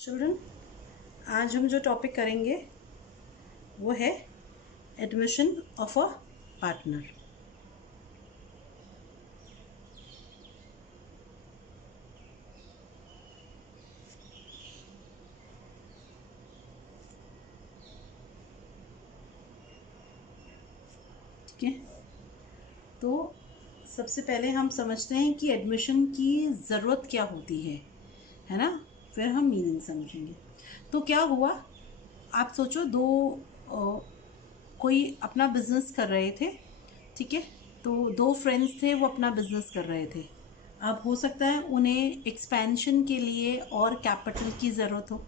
Children, आज हम जो टॉपिक करेंगे वो है एडमिशन ऑफ अ पार्टनर। ठीक है, तो सबसे पहले हम समझते हैं कि एडमिशन की ज़रूरत क्या होती है ना। फिर हम मीनिंग समझेंगे। तो क्या हुआ, आप सोचो कोई अपना बिजनेस कर रहे थे। ठीक है, तो दो फ्रेंड्स थे, वो अपना बिजनेस कर रहे थे। अब हो सकता है उन्हें एक्सपेंशन के लिए और कैपिटल की ज़रूरत हो।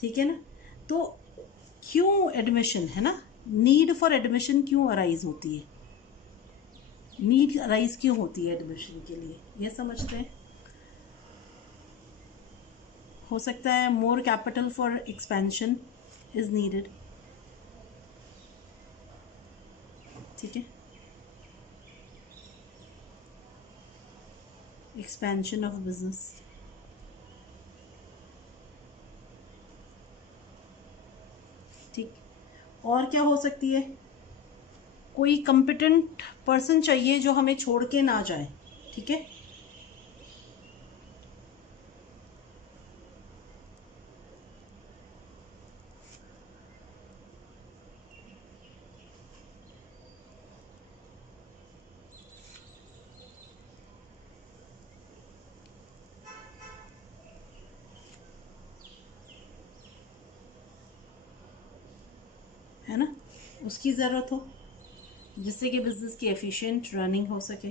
ठीक है ना। तो क्यों एडमिशन है ना, नीड फॉर एडमिशन क्यों अराइज होती है, नीड अराइज क्यों होती है एडमिशन के लिए, ये समझते हैं। हो सकता है more capital for expansion is needed. ठीक है, एक्सपेंशन ऑफ बिजनेस। ठीक, और क्या हो सकती है, कोई कंपिटेंट पर्सन चाहिए जो हमें छोड़ के ना जाए। ठीक है ना, उसकी ज़रूरत हो जिससे कि बिजनेस की एफिशिएंट रनिंग हो सके।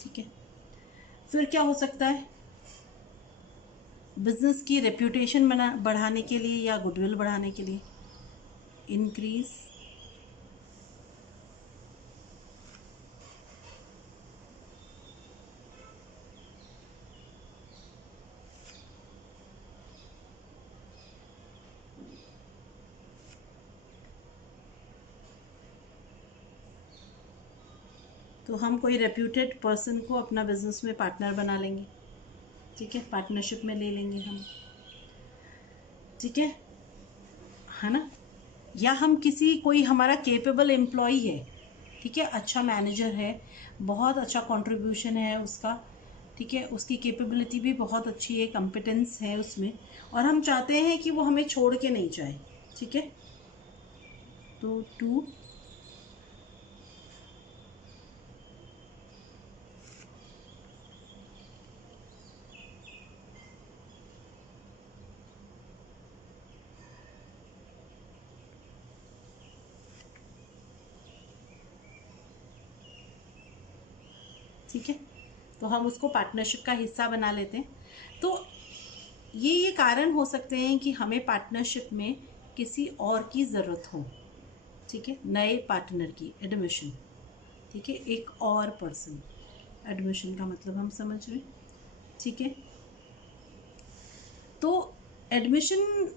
ठीक है, फिर क्या हो सकता है, बिजनेस की रेप्यूटेशन बढ़ाने के लिए या गुडविल बढ़ाने के लिए, इंक्रीज तो हम कोई रेप्यूटेड पर्सन को अपना बिजनेस में पार्टनर बना लेंगे। ठीक है, पार्टनरशिप में ले लेंगे हम। ठीक है ना। या हम किसी कोई हमारा केपेबल एम्प्लॉय है, ठीक है, अच्छा मैनेजर है, बहुत अच्छा कंट्रीब्यूशन है उसका। ठीक है, उसकी कैपेबिलिटी भी बहुत अच्छी है, कंपिटेंस है उसमें, और हम चाहते हैं कि वो हमें छोड़ के नहीं जाए। ठीक है, तो टू, ठीक है, तो हम उसको पार्टनरशिप का हिस्सा बना लेते हैं। तो ये कारण हो सकते हैं कि हमें पार्टनरशिप में किसी और की ज़रूरत हो। ठीक है, नए पार्टनर की एडमिशन। ठीक है, एक और पर्सन, एडमिशन का मतलब हम समझ रहे हैं। ठीक है, तो एडमिशन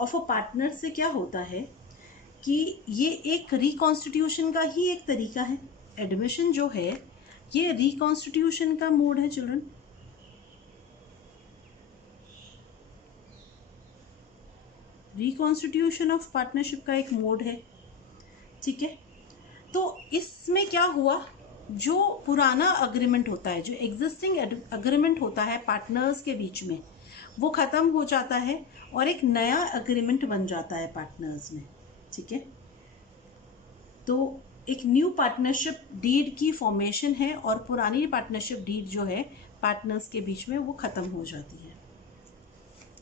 ऑफ अ पार्टनर से क्या होता है कि ये एक रिकॉन्स्टिट्यूशन का ही एक तरीका है। एडमिशन जो है ये रिकॉन्स्टिट्यूशन का मोड है चिल्ड्रन। रिकॉन्स्टिट्यूशन ऑफ पार्टनरशिप का एक मोड है। ठीक है, तो इसमें क्या हुआ, जो पुराना अग्रीमेंट होता है, जो एग्जिस्टिंग अग्रीमेंट होता है पार्टनर्स के बीच में, वो ख़त्म हो जाता है और एक नया अग्रीमेंट बन जाता है पार्टनर्स में। ठीक है, तो एक न्यू पार्टनरशिप डीड की फॉर्मेशन है और पुरानी पार्टनरशिप डीड जो है पार्टनर्स के बीच में वो ख़त्म हो जाती है।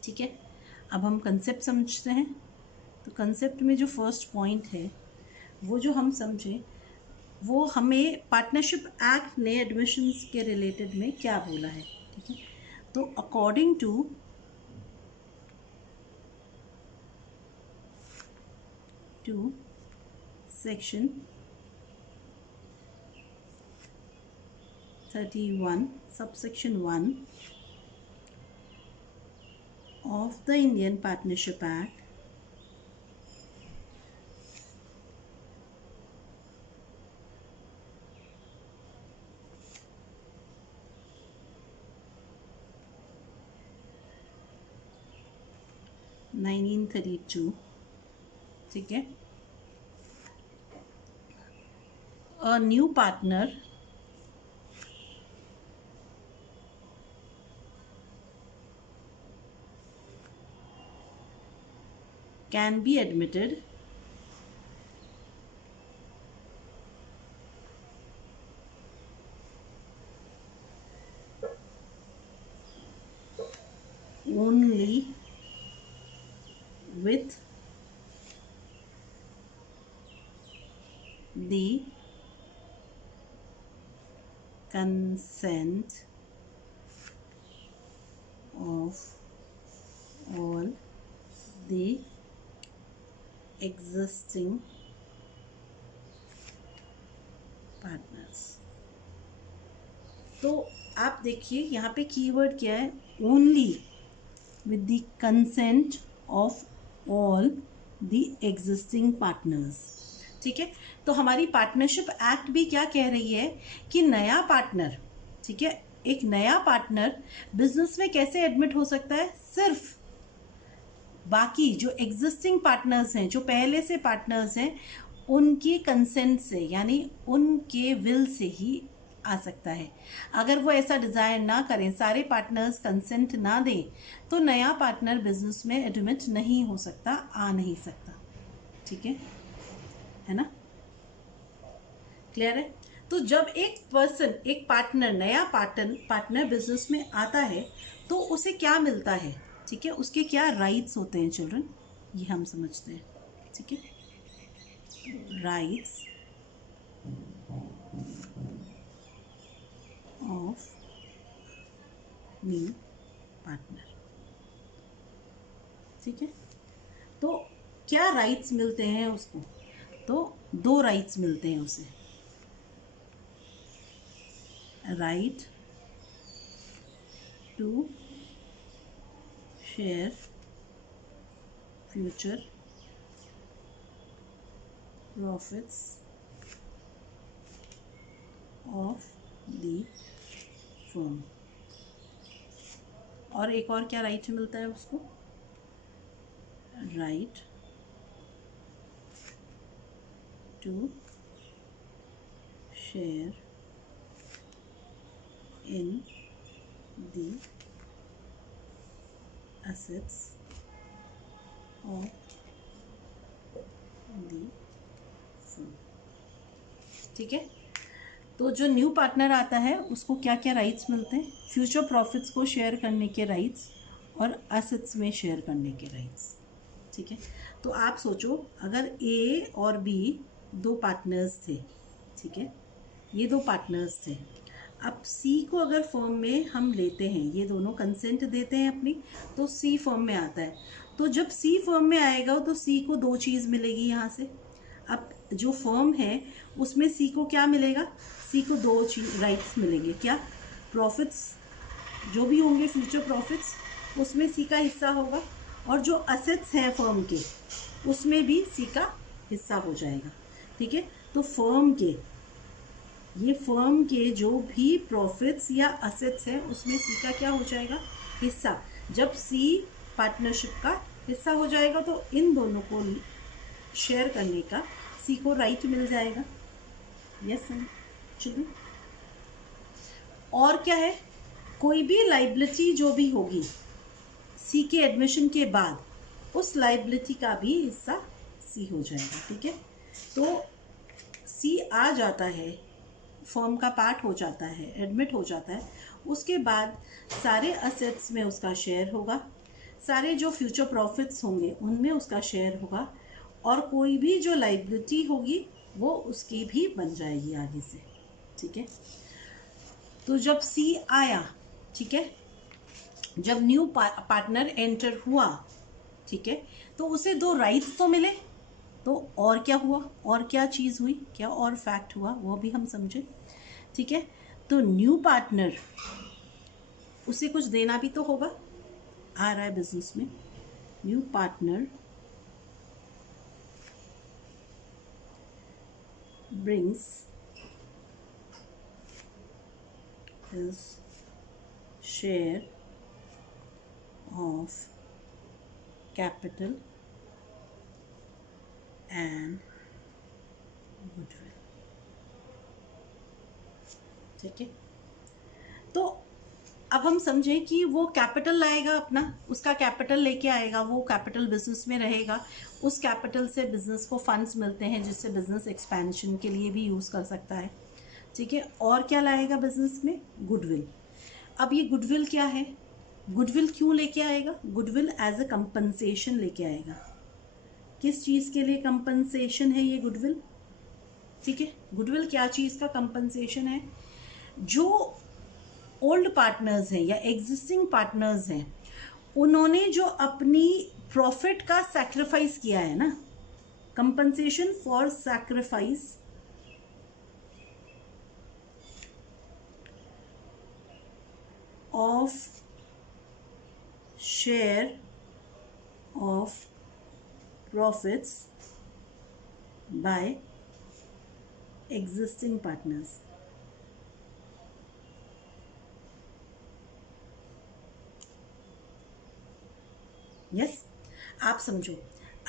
ठीक है, अब हम कंसेप्ट समझते हैं। तो कंसेप्ट में जो फर्स्ट पॉइंट है वो जो हम समझे, वो हमें पार्टनरशिप एक्ट ने एडमिशन्स के रिलेटेड में क्या बोला है। ठीक है, तो according to section 31 subsection 1 of the Indian Partnership Act (1932), ठीक है, a new partner can be admitted only with the consent of all the existing partners. तो आप देखिए यहाँ पे कीवर्ड क्या है, only with the consent of all the existing partners, ठीक है। तो हमारी पार्टनरशिप एक्ट भी क्या कह रही है कि नया पार्टनर, ठीक है, एक नया पार्टनर बिजनेस में कैसे एडमिट हो सकता है, सिर्फ बाकी जो एग्जिस्टिंग पार्टनर्स हैं, जो पहले से पार्टनर्स हैं, उनकी कंसेंट से, यानी उनके विल से ही आ सकता है। अगर वो ऐसा डिज़ायर ना करें, सारे पार्टनर्स कंसेंट ना दें, तो नया पार्टनर बिजनेस में एडमिट नहीं हो सकता, आ नहीं सकता, ठीक है ना, क्लियर है। तो जब एक पर्सन, एक पार्टनर, नया पार्टनर बिजनेस में आता है तो उसे क्या मिलता है, ठीक है, उसके क्या राइट्स होते हैं चिल्ड्रन, ये हम समझते हैं, ठीक है। राइट्स ऑफ न्यू पार्टनर, ठीक है। तो क्या राइट्स मिलते हैं उसको, तो दो राइट्स मिलते हैं उसे, right to share future profits of the firm, और एक और क्या राइट मिलता है उसको, right to share in the assets of the firm, ठीक है। तो जो न्यू पार्टनर आता है उसको क्या क्या राइट्स मिलते हैं, फ्यूचर प्रॉफिट्स को शेयर करने के राइट्स और एसेट्स में शेयर करने के राइट्स, ठीक है। तो आप सोचो, अगर ए और बी दो पार्टनर्स थे, ठीक है, ये दो पार्टनर्स थे, अब सी को अगर फर्म में हम लेते हैं, ये दोनों कंसेंट देते हैं अपनी, तो सी फर्म में आता है। तो जब सी फर्म में आएगा तो सी को दो चीज़ मिलेगी यहाँ से। अब जो फर्म है उसमें सी को क्या मिलेगा, सी को दो चीज राइट्स मिलेंगे, क्या, प्रॉफिट्स जो भी होंगे, फ्यूचर प्रॉफिट्स, उसमें सी का हिस्सा होगा, और जो असेट्स हैं फर्म के उसमें भी सी का हिस्सा हो जाएगा, ठीक है। तो फर्म के जो भी प्रॉफिट्स या असेट्स हैं उसमें सी का क्या हो जाएगा, हिस्सा। जब सी पार्टनरशिप का हिस्सा हो जाएगा तो इन दोनों को शेयर करने का सी को राइट मिल जाएगा। Yes children. और क्या है, कोई भी लाइबिलिटी जो भी होगी सी के एडमिशन के बाद, उस लाइबिलिटी का भी हिस्सा सी हो जाएगा, ठीक है। तो सी आ जाता है, फर्म का पार्ट हो जाता है, एडमिट हो जाता है, उसके बाद सारे असेट्स में उसका शेयर होगा, सारे जो फ्यूचर प्रॉफिट्स होंगे उनमें उसका शेयर होगा, और कोई भी जो लाइबिलिटी होगी वो उसकी भी बन जाएगी आगे से, ठीक है। तो जब सी आया, ठीक है, जब न्यू पार्टनर एंटर हुआ, ठीक है, तो उसे दो राइट्स तो मिले, तो और क्या हुआ, और क्या चीज़ हुई, क्या और फैक्ट हुआ वो भी हम समझे, ठीक है। तो न्यू पार्टनर उसे कुछ देना भी तो होगा, आ रहा है बिजनेस में। New partner brings his share of capital and goodwill। ठीक है, तो अब हम समझें कि वो कैपिटल लाएगा अपना, उसका कैपिटल लेके आएगा, वो कैपिटल बिजनेस में रहेगा, उस कैपिटल से बिजनेस को फंड्स मिलते हैं जिससे बिजनेस एक्सपेंशन के लिए भी यूज़ कर सकता है। ठीक है, और क्या लाएगा बिजनेस में? गुडविल। अब ये गुडविल क्या है? गुडविल क्यों लेके आएगा? गुडविल एज अ कंपनसेशन लेके आएगा। किस चीज़ के लिए कंपनसेशन है ये गुडविल? ठीक है, गुडविल क्या चीज़ का कंपनसेशन है? जो ओल्ड पार्टनर्स हैं या एग्जिस्टिंग पार्टनर्स हैं, उन्होंने जो अपनी प्रॉफिट का सैक्रिफाइस किया है ना, compensation for sacrifice of share of profits by existing partners. Yes, आप समझो,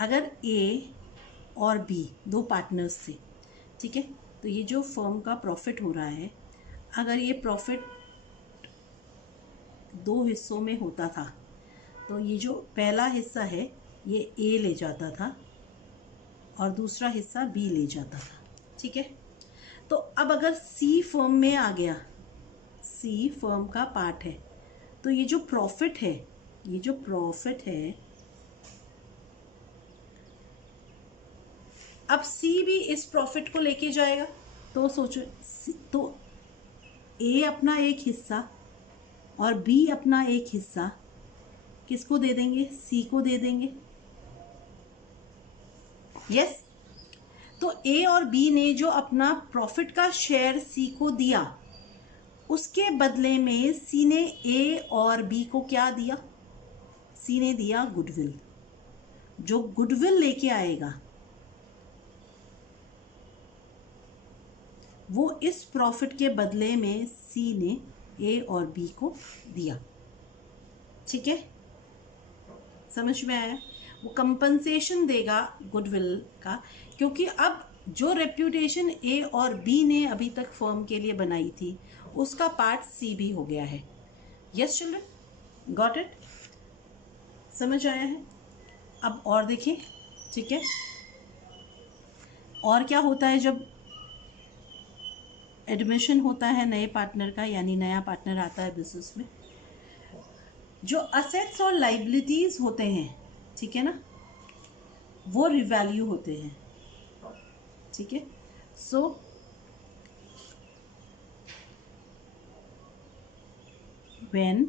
अगर ए और बी दो पार्टनर्स थे, ठीक है, तो ये जो फर्म का प्रॉफिट हो रहा है, अगर ये प्रॉफिट दो हिस्सों में होता था, तो ये जो पहला हिस्सा है ये ए ले जाता था और दूसरा हिस्सा बी ले जाता था। ठीक है, तो अब अगर सी फर्म में आ गया, सी फर्म का पार्ट है, तो ये जो प्रॉफिट है, ये जो प्रॉफिट है, अब सी भी इस प्रॉफिट को लेके जाएगा। तो सोचो, तो ए अपना एक हिस्सा और बी अपना एक हिस्सा किसको दे देंगे? सी को दे देंगे। यस, तो ए और बी ने जो अपना प्रॉफिट का शेयर सी को दिया, उसके बदले में सी ने ए और बी को क्या दिया? सी ने दिया गुडविल। जो गुडविल लेके आएगा वो इस प्रॉफिट के बदले में सी ने ए और बी को दिया। ठीक है, समझ में आया? वो कंपनसेशन देगा गुडविल का, क्योंकि अब जो रेप्यूटेशन ए और बी ने अभी तक फर्म के लिए बनाई थी, उसका पार्ट सी भी हो गया है। Yes children, got it? समझ आया है? अब और देखिए, ठीक है, और क्या होता है जब एडमिशन होता है नए पार्टनर का, यानी नया पार्टनर आता है बिजनेस में, जो असेट्स और लाइबिलिटीज होते हैं, ठीक है ना, वो रिवैल्यू होते हैं। ठीक है, so when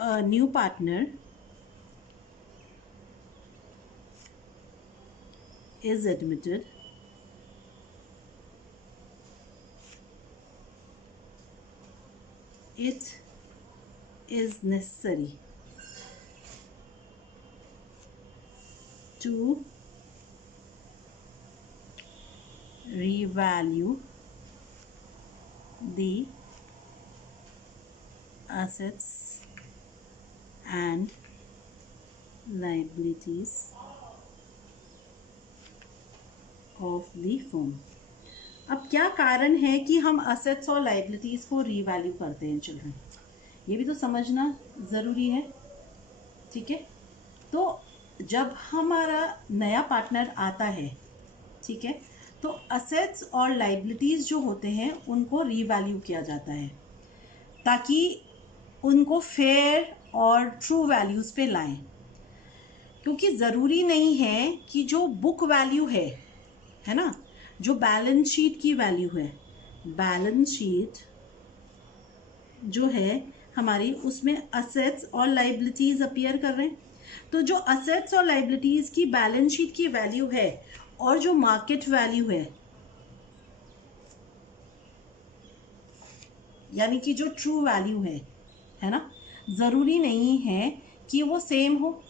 a new partner is admitted, it is necessary to revalue the assets and liabilities of the firm। अब क्या कारण है कि हम असेट्स और लाइबिलिटीज को रीवैल्यू करते हैं चिल्ड्रन? ये भी तो समझना ज़रूरी है। ठीक है, तो जब हमारा नया पार्टनर आता है, ठीक है, तो असेट्स और लाइबिलिटीज़ जो होते हैं उनको रीवैल्यू किया जाता है, ताकि उनको फेयर और ट्रू वैल्यूज़ पे लाएं। क्योंकि ज़रूरी नहीं है कि जो बुक वैल्यू है ना, जो बैलेंस शीट की वैल्यू है, बैलेंस शीट जो है हमारी, उसमें असेट्स और लाइबिलिटीज़ अपीयर कर रहे हैं। तो जो असेट्स और लाइबिलिटीज़ की बैलेंस शीट की वैल्यू है और जो मार्केट वैल्यू है, यानी कि जो ट्रू वैल्यू है ना, ज़रूरी नहीं है कि वो सेम हो।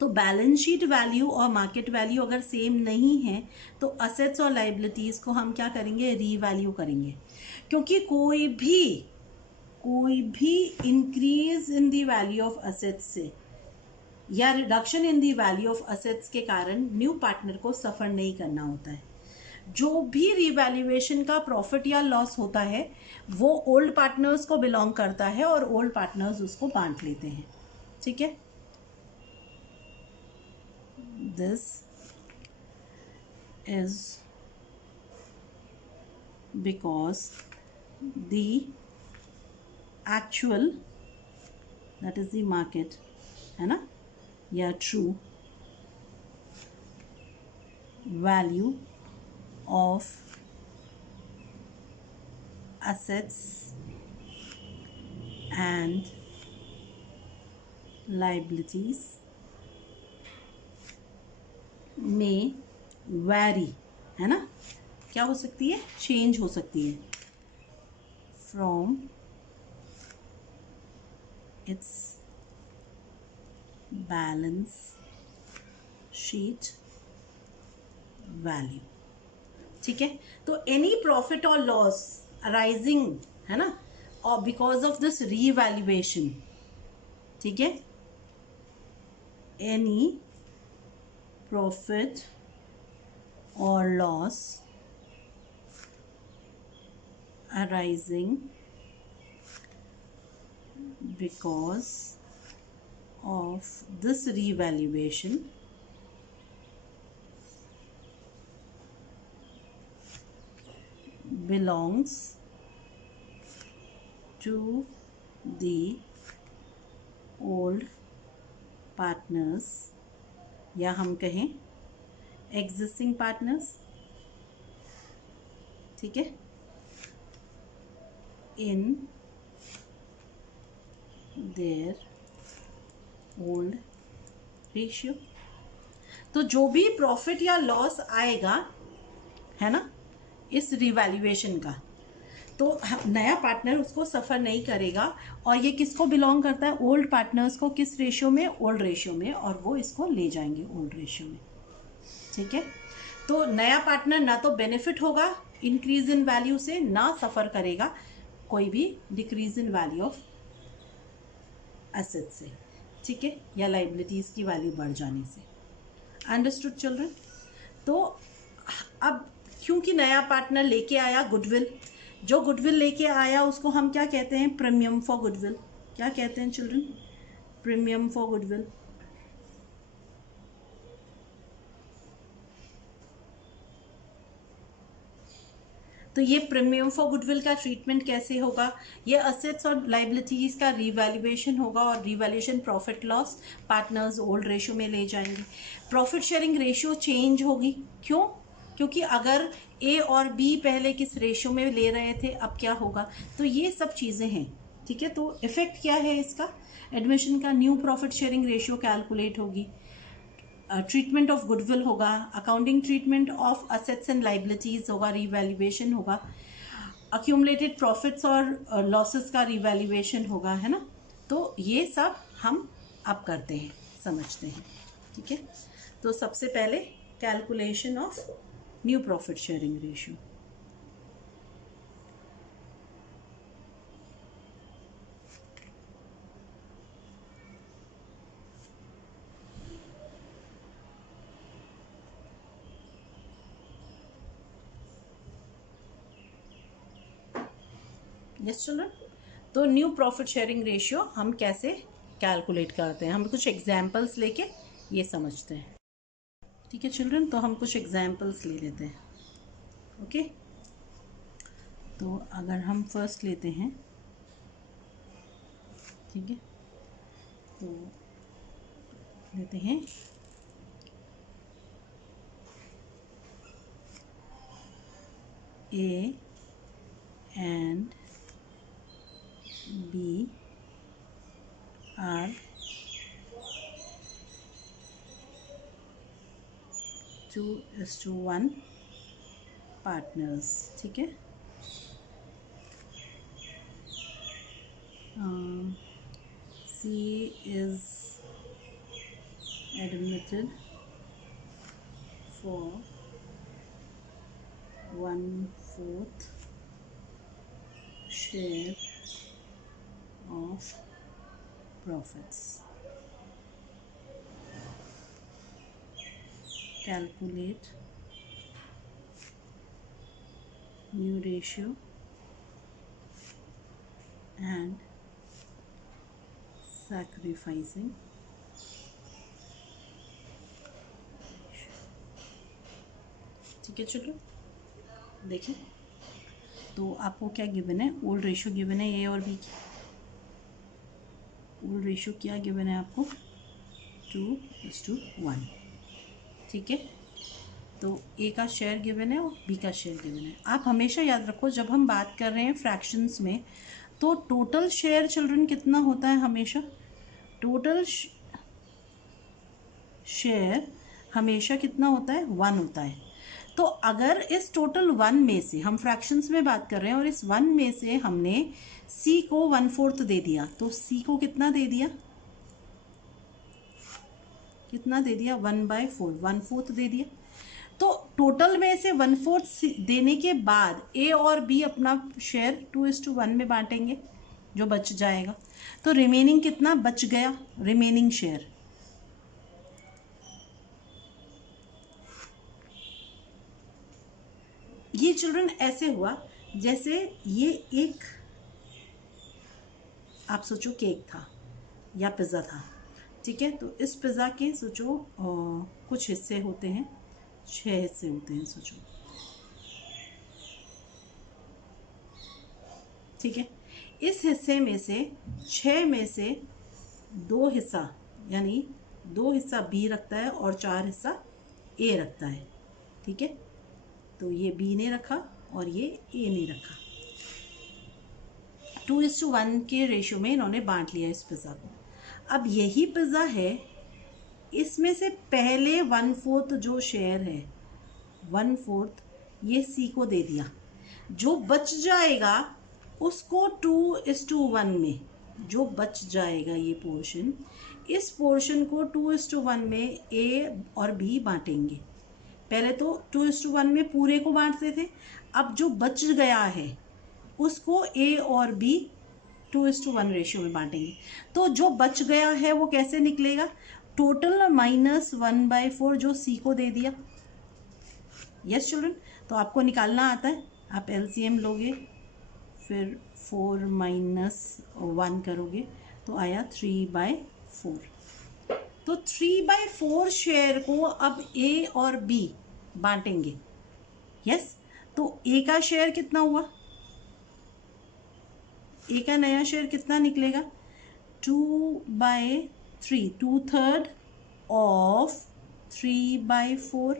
तो बैलेंस शीट वैल्यू और मार्केट वैल्यू अगर सेम नहीं है तो असेट्स और लाइबिलिटीज़ को हम क्या करेंगे, रीवैल्यू करेंगे। क्योंकि कोई भी increase in the value of assets से या reduction in the value of assets के कारण न्यू पार्टनर को सफ़र नहीं करना होता है। जो भी रिवैल्यूएशन का प्रॉफिट या लॉस होता है वो ओल्ड पार्टनर्स को बिलोंग करता है और ओल्ड पार्टनर्स उसको बांट लेते हैं। ठीक है, this is because the actual, that is the market, है ना, या true value of assets and liabilities में vary, है ना, क्या हो सकती है, चेंज हो सकती है from its balance sheet value। ठीक है, तो एनी प्रॉफिट और लॉस अराइजिंग, है ना, और बिकॉज ऑफ दिस रीवैल्यूएशन, ठीक है, एनी प्रॉफिट और loss arising because of this revaluation belongs to the old partners, या हम कहें existing partners, ठीक है, in their old ratio। तो जो भी प्रॉफिट या लॉस आएगा, है ना, इस रिवैल्यूएशन का, तो नया पार्टनर उसको सफ़र नहीं करेगा। और ये किसको बिलोंग करता है, ओल्ड पार्टनर्स को। किस रेशियो में, ओल्ड रेशियो में, और वो इसको ले जाएंगे ओल्ड रेशियो में। ठीक है, तो नया पार्टनर ना तो बेनिफिट होगा इंक्रीज इन वैल्यू से, ना सफ़र करेगा कोई भी decrease in value of asset से। ठीक है, या लाइबिलिटीज़ की वैल्यू बढ़ जाने से। Understood children? तो अब क्योंकि नया पार्टनर लेके आया गुडविल, जो गुडविल लेके आया उसको हम क्या कहते हैं, प्रीमियम फॉर गुडविल। क्या कहते हैं चिल्ड्रन, प्रीमियम फॉर गुडविल। तो ये प्रीमियम फॉर गुडविल का ट्रीटमेंट कैसे होगा, ये असेट्स और लाइबिलिटीज़ का रिवैल्यूएशन होगा, और revaluation profit loss partners old ratio में ले जाएंगे। प्रॉफिट शेयरिंग रेशियो चेंज होगी, क्यों, क्योंकि अगर ए और बी पहले किस रेशियो में ले रहे थे, अब क्या होगा। तो ये सब चीज़ें हैं। ठीक है, तो इफेक्ट क्या है इसका, एडमिशन का new profit sharing ratio calculate होगी, ट्रीटमेंट ऑफ गुडविल होगा, accounting treatment of assets and liabilities होगा, रिवैल्यूएशन होगा, अक्यूमुलेटेड प्रॉफिट्स और लॉसेस का रिवैल्यूएशन होगा, है ना। तो ये सब हम अब करते हैं, समझते हैं। ठीक है, तो सबसे पहले calculation of new profit sharing ratio. Yes children, तो न्यू प्रॉफिट शेयरिंग रेशियो हम कैसे कैलकुलेट करते हैं, हम कुछ एग्जाम्पल्स लेके ये समझते हैं। ठीक है चिल्ड्रन, तो हम कुछ एग्जाम्पल्स ले लेते हैं। ओके, तो अगर हम फर्स्ट लेते हैं, ठीक है, तो लेते हैं A and B are 2:1 partners, ठीक है। C is admitted for 1/4 share of profits. Calculate new ratio and sacrificing ठीक है। चलो देखें, तो आपको क्या गिवन है, ओल्ड रेशियो गिवन है ए और बी की। ओल्ड रेशियो क्या गिवन है आपको, 2:1, ठीक है। तो ए का शेयर गिवन है और बी का शेयर गिवन है। आप हमेशा याद रखो, जब हम बात कर रहे हैं फ्रैक्शंस में, तो टोटल शेयर चिल्ड्रन कितना होता है, हमेशा टोटल शेयर हमेशा कितना होता है, 1 होता है। तो अगर इस टोटल 1 में से, हम फ्रैक्शंस में बात कर रहे हैं, और इस 1 में से हमने सी को 1/4 दे दिया, तो सी को कितना दे दिया, कितना दे दिया, 1/4, 1/4 दे दिया। तो टोटल में से 1/4 देने के बाद ए और बी अपना शेयर 2:1 में बांटेंगे, जो बच जाएगा। तो रिमेनिंग कितना बच गया, रिमेनिंग शेयर, ये चिल्ड्रन ऐसे हुआ जैसे ये एक, आप सोचो केक था या पिज़्ज़ा था, ठीक है। तो इस पिज़्ज़ा के सोचो कुछ हिस्से होते हैं, 6 हिस्से होते हैं, सोचो, ठीक है। इस हिस्से में से 6 में से 2 हिस्सा, यानी 2 हिस्सा बी रखता है और 4 हिस्सा ए रखता है, ठीक है। तो ये बी ने रखा और ये ए ने रखा। 2:1 के रेशियो में इन्होंने बांट लिया इस पिज़्ज़ा को। अब यही पिज़्ज़ा है, इसमें से पहले 1/4 जो शेयर है, 1/4 ये सी को दे दिया। जो बच जाएगा उसको 2:1 में, जो बच जाएगा ये पोर्शन, इस पोर्शन को 2:1 में ए और बी बांटेंगे। पहले तो 2:1 में पूरे को बांटते थे, अब जो बच गया है उसको ए और बी 2:1 रेशियो में बांटेंगे। तो जो बच गया है वो कैसे निकलेगा, टोटल माइनस 1/4 जो सी को दे दिया। यस चिल्ड्रन, तो आपको निकालना आता है, आप एलसीएम लोगे, फिर 4 - 1 करोगे, तो आया 3/4। तो 3/4 शेयर को अब ए और बी बांटेंगे। यस, तो ए का शेयर कितना हुआ, ए का नया शेयर कितना निकलेगा, 2/3, 2/3 ऑफ 3/4,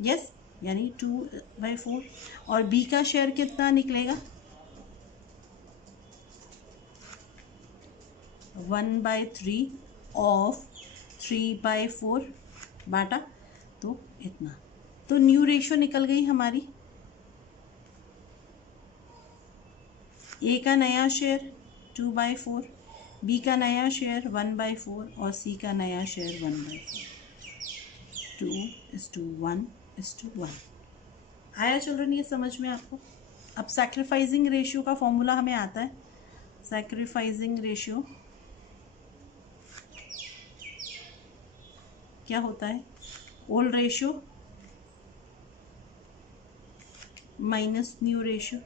यस, यानी 2/4। और बी का शेयर कितना निकलेगा, 1/3 ऑफ 3/4 बांटा, तो इतना। तो न्यू रेशियो निकल गई हमारी, ए का नया शेयर 2/4, बी का नया शेयर 1/4 और सी का नया शेयर 1/4, 2:1:1। आया चिल्ड्रन ये समझ में आपको। अब सैक्रिफाइसिंग रेशियो का फॉर्मूला हमें आता है। सैक्रिफाइसिंग रेशियो क्या होता है, old ratio minus new ratio.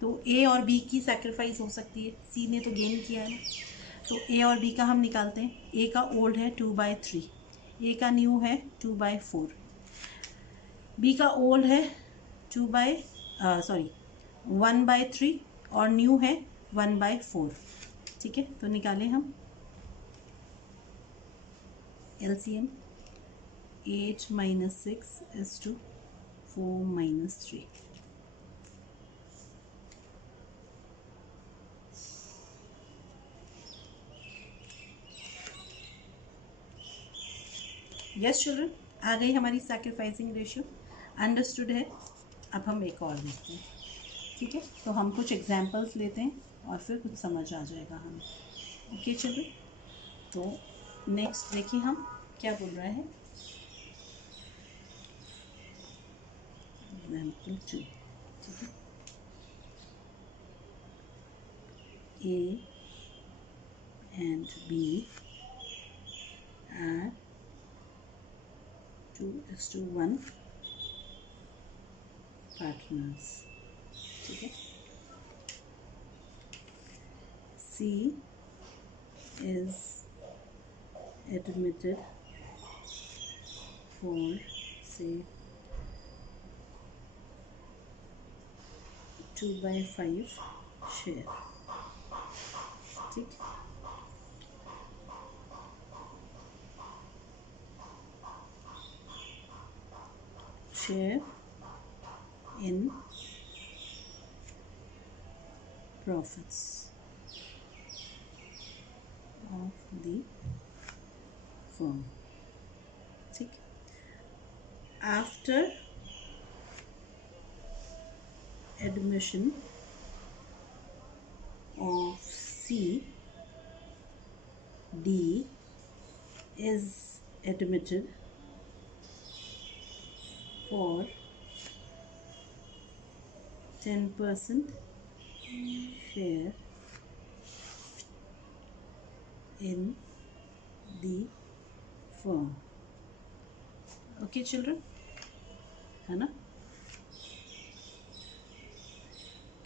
तो ए और बी की सैक्रिफाइस हो सकती है, सी ने तो गेन किया है। तो ए और बी का हम निकालते हैं। ए का ओल्ड है 2/3, ए का न्यू है 2/4, बी का ओल्ड है 1/3 और न्यू है 1/4, ठीक है। तो निकालें हम एलसीएम, 8 - 6 = 4 - 3। यस चिल्ड्रन, आ गई हमारी सैक्रिफाइसिंग रेशियो, अंडरस्टूड है। अब हम एक और देखते हैं, ठीक है। तो हम कुछ एग्जाम्पल्स लेते हैं और फिर कुछ समझ आ जाएगा हमें। ओके चिल्ड्रन, तो नेक्स्ट देखिए हम क्या बोल रहा है। एग्जाम्पल 2, ठीक है। A and B are 2:1 partners, ठीक है। C is admitted for say 2/5 share, ठीक। share in profits of the firm, ठीक। after admission of C, D is admitted for 10% share in the firm. Okay children, है ना।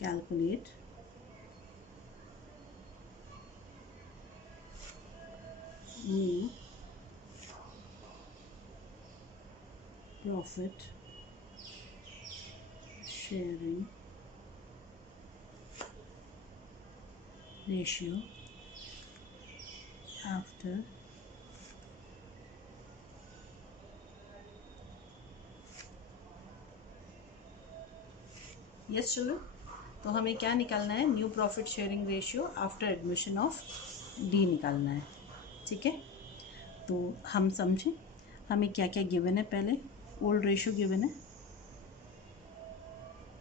Calculate new profit sharing ratio after yes children, तो हमें क्या निकालना है, new profit sharing ratio after admission of D निकालना है, ठीक है। तो हम समझें हमें क्या क्या गिवन है। पहले ओल्ड रेशियो गिवन है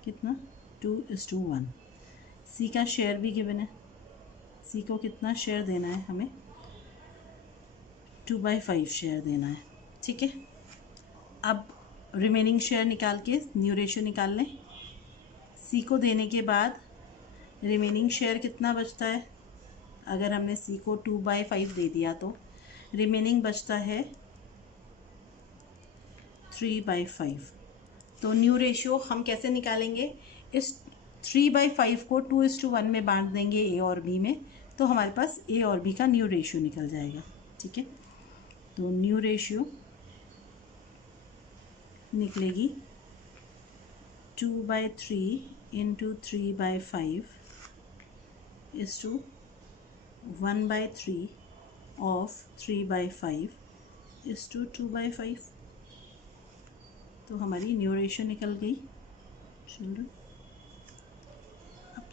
कितना, 2:1। सी का शेयर भी गिवन है, सी को कितना शेयर देना है हमें, 2/5 शेयर देना है, ठीक है। अब रिमेनिंग शेयर निकाल के न्यू रेशियो निकाल लें। सी को देने के बाद रिमेनिंग शेयर कितना बचता है, अगर हमने सी को 2/5 दे दिया तो रिमेनिंग बचता है 3/5। तो न्यू रेशियो हम कैसे निकालेंगे, इस 3/5 को 2:1 में बांट देंगे ए और बी में, तो हमारे पास ए और बी का न्यू रेशियो निकल जाएगा, ठीक है। तो न्यू रेशियो निकलेगी 2/3 into 3/5 is to 1/3 of 3/5 is to 2/5। तो हमारी न्यू रेशियो निकल गई चिल्ड्रन। अब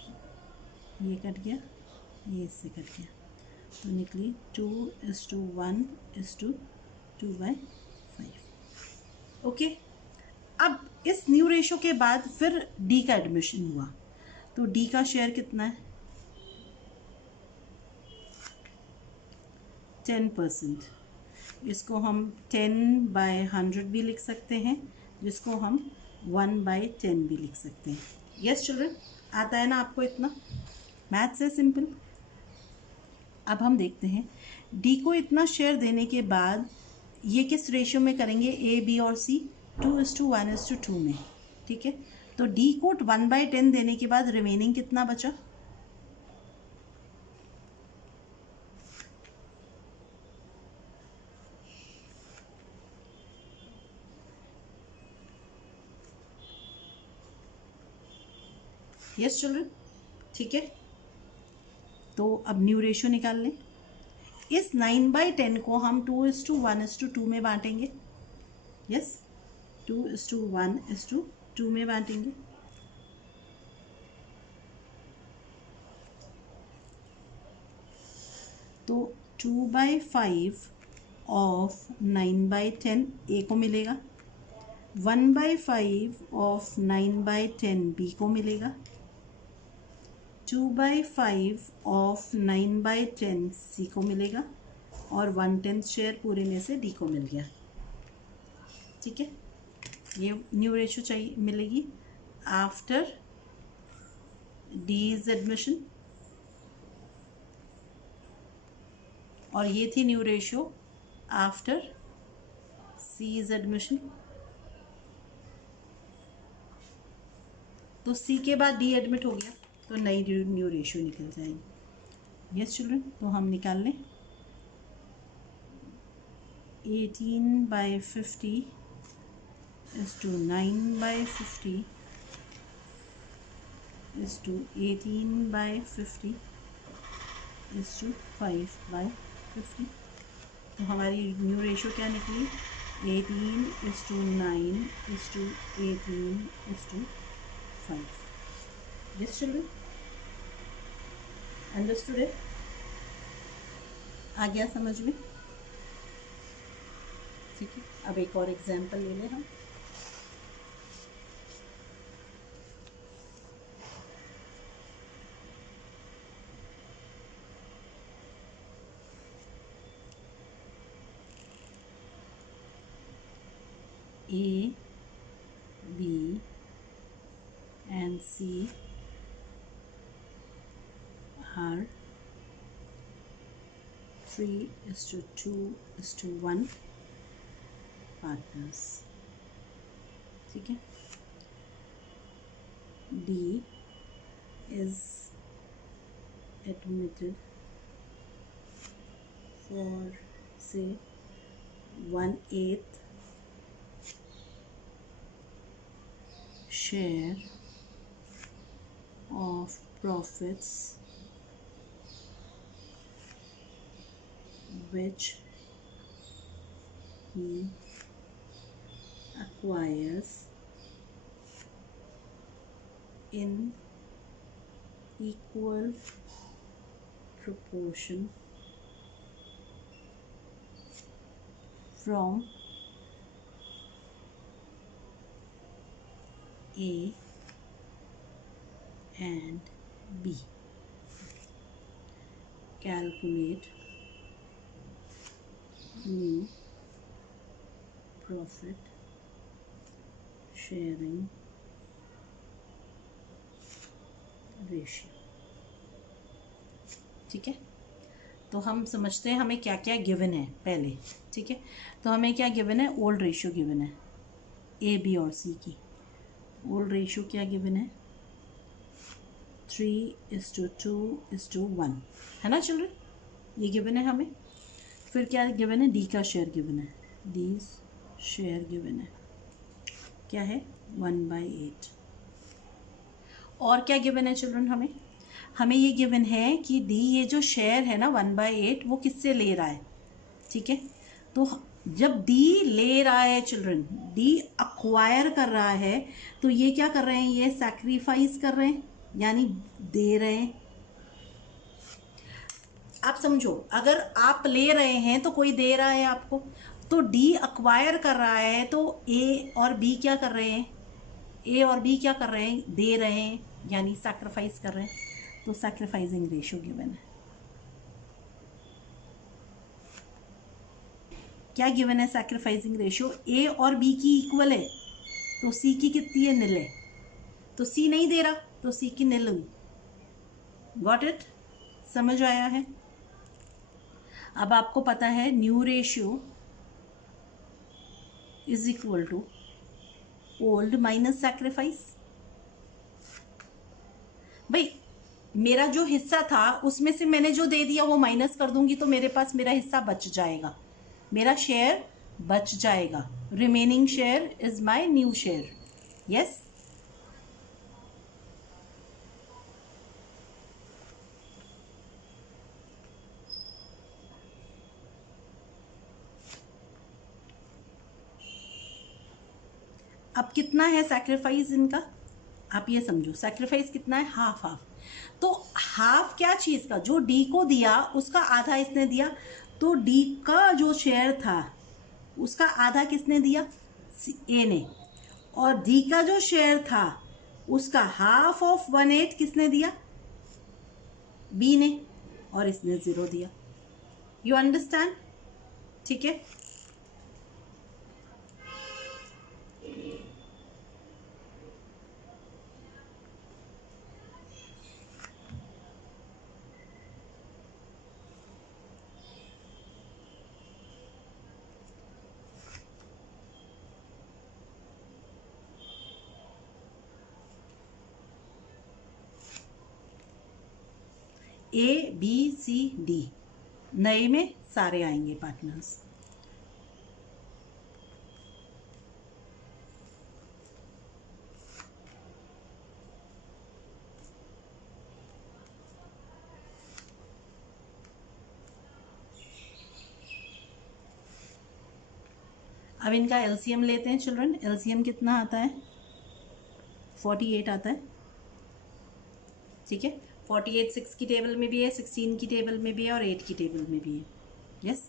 ये कट गया, ये इससे कट गया, तो निकली 2:1 इज टू 2/5। ओके, अब इस न्यू रेशियो के बाद फिर डी का एडमिशन हुआ, तो डी का शेयर कितना है, 10%। इसको हम 10/100 भी लिख सकते हैं, जिसको हम 1/10 भी लिख सकते हैं। यस चिल्ड्रन, आता है ना आपको इतना, मैथ्स है सिंपल। अब हम देखते हैं डी को इतना शेयर देने के बाद ये किस रेशियो में करेंगे, ए बी और सी 2:1:2 में, ठीक है। तो डी को 1/10 देने के बाद रिमेनिंग कितना बचा, यस चिल्ड्रन, ठीक है। तो अब न्यू रेशियो निकाल लें। इस 9/10 को हम 2:1:2 में बांटेंगे, यस 2:1:2 में बांटेंगे। तो 2/5 ऑफ 9/10 ए को मिलेगा, 1/5 ऑफ 9/10 बी को मिलेगा, 2/5 ऑफ 9/10 सी को मिलेगा और 1/10 शेयर पूरे में से डी को मिल गया। ठीक है, ये न्यू रेशियो चाहिए मिलेगी आफ्टर डी इज एडमिशन, और ये थी new ratio after C is admission. तो सी के बाद डी एडमिट हो गया तो नई न्यू रेशियो निकल जाएगी। यस चिल्ड्रन, तो हम निकाल लें 18/50 is to 9/50 is to 18/50 is to 5/50। तो हमारी न्यू रेशियो क्या निकली? 18:9 is to 18 is to 5। Yes children, understood it? आ गया समझ में? ठीक है, अब एक और एग्जाम्पल ले लें हम। A, B and C are 3:2:1 partners। ठीक है, D is admitted for say 1/8 share of profits which he acquires in equal proportion from A and B। Calculate new profit sharing ratio. ठीक है, तो हम समझते हैं हमें क्या क्या गिवन है पहले। ठीक है, तो हमें क्या गिवन है? ओल्ड रेशियो गिवन है ए, बी और सी की। ओल्ड रेशियो क्या गिवन है? 3:2:1 है ना चिल्ड्रन, ये गिवन है हमें। फिर क्या गिवन है? डी का शेयर गिवन है, डी शेयर गिवन है क्या है? 1/8। और क्या गिवन है चिल्ड्रन? हमें ये गिवन है कि डी, ये जो शेयर है ना 1/8, वो किससे ले रहा है? ठीक है, तो जब डी ले रहा है चिल्ड्रन, डी अक्वायर कर रहा है, तो ये क्या कर रहे हैं? ये सैक्रिफाइस कर रहे हैं, यानी दे रहे हैं। आप समझो, अगर आप ले रहे हैं तो कोई दे रहा है आपको, तो डी अक्वायर कर रहा है, तो ए और बी क्या कर रहे हैं? ए और बी क्या कर रहे हैं? दे रहे हैं, यानी सैक्रिफाइस कर रहे हैं। तो सैक्रिफाइसिंग रेशियो गिवन है। क्या गिवन है? सैक्रिफाइसिंग रेशियो ए और बी की इक्वल है, तो सी की कितनी है? निल है। तो सी नहीं दे रहा, तो सी की निल हुई। Got it? समझ आया है? अब आपको पता है new ratio is equal to old minus sacrifice. भाई मेरा जो हिस्सा था उसमें से मैंने जो दे दिया वो माइनस कर दूंगी, तो मेरे पास मेरा हिस्सा बच जाएगा, मेरा शेयर बच जाएगा। Remaining share is my new share. Yes, अब कितना है सैक्रिफाइस इनका? आप ये समझो, सैक्रिफाइस कितना है? Half half. तो हाफ क्या चीज़ का? जो डी को दिया उसका आधा इसने दिया, तो डी का जो शेयर था उसका आधा किसने दिया? ए ने। और डी का जो शेयर था उसका हाफ ऑफ 1/8 किसने दिया? बी ने। और इसने 0 दिया। You understand? ठीक है। ए बी सी डी नए में सारे आएंगे पार्टनर्स। अब इनका एलसीएम लेते हैं चिल्ड्रन। एलसीएम कितना आता है? 48 आता है। ठीक है। 48 6 की टेबल में भी है, 16 की टेबल में भी है और 8 की टेबल में भी है। यस।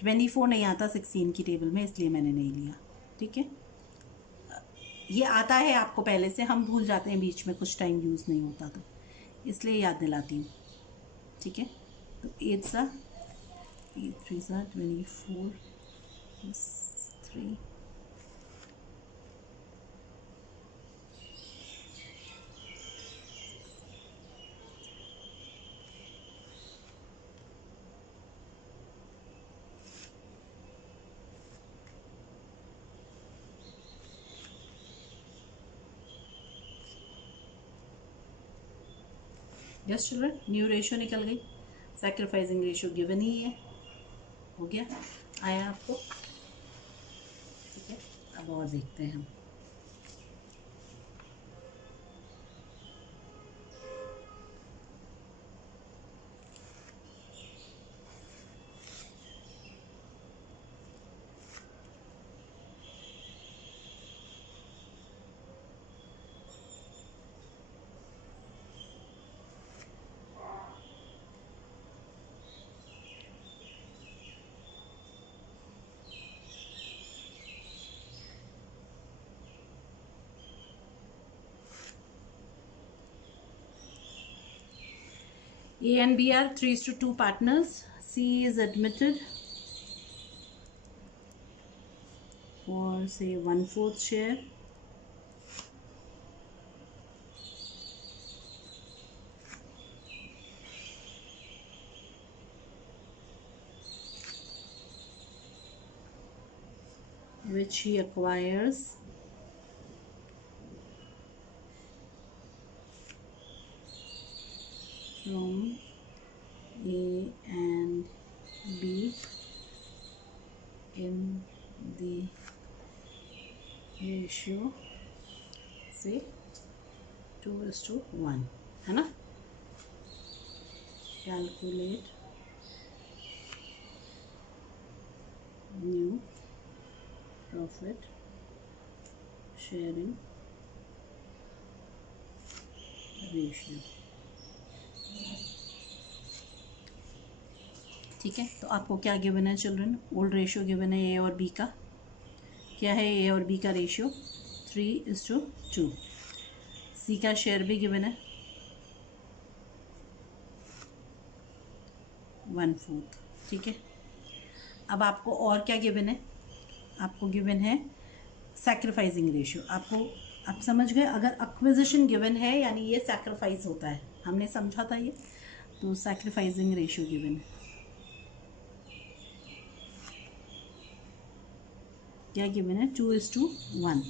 24 नहीं आता 16 की टेबल में, इसलिए मैंने नहीं लिया। ठीक है। ये आता है आपको पहले से, हम भूल जाते हैं बीच में, कुछ टाइम यूज़ नहीं होता तो इसलिए याद दिलाती हूँ। ठीक है। तो 8 सा 8 3 सा 24 3 यस चिल्ड्रन, न्यू रेशियो निकल गई। सैक्रिफाइसिंग रेशियो गिवन ही है। हो गया, आया आपको? ठीक है। अब और देखते हैं हम। A and B are 3:2 partners. C is admitted for say 1/4 share. Which he acquires from A and B in the ratio say 2:1, है ना? Calculate new profit sharing ratio. ठीक है। तो आपको क्या गिवन है चिल्ड्रन? ओल्ड रेशियो गिवन है ए और बी का। क्या है ए और बी का रेशियो? 3:2। सी का शेयर भी गिवन है 1/4। ठीक है। अब आपको और क्या गिवन है? आपको गिवन है सैक्रिफाइसिंग रेशियो। आपको आप समझ गए? अगर एक्विजिशन गिवन है यानी ये सैक्रिफाइस होता है, हमने समझा था ये। तो सैक्रिफाइसिंग रेशियो गिवन है। क्या गिवन है? 2:1।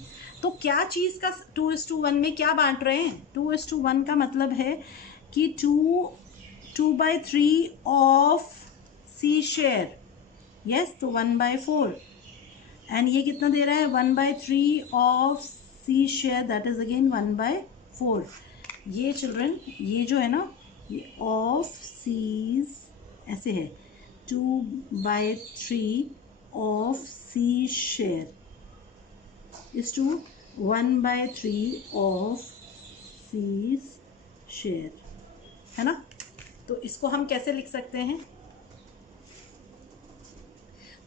तो क्या चीज़ का 2:1 में क्या बांट रहे हैं? 2:1 का मतलब है कि 2/3 ऑफ सी शेयर। यस, तो 1/4। एंड ये कितना दे रहा है? 1/3 of C share, that is again 1/4। ये चिल्ड्रन, ये जो है ना, ये ऑफ सीज ऐसे है, 2/3 of C share is to 1/3 of C's share, है ना? तो इसको हम कैसे लिख सकते हैं?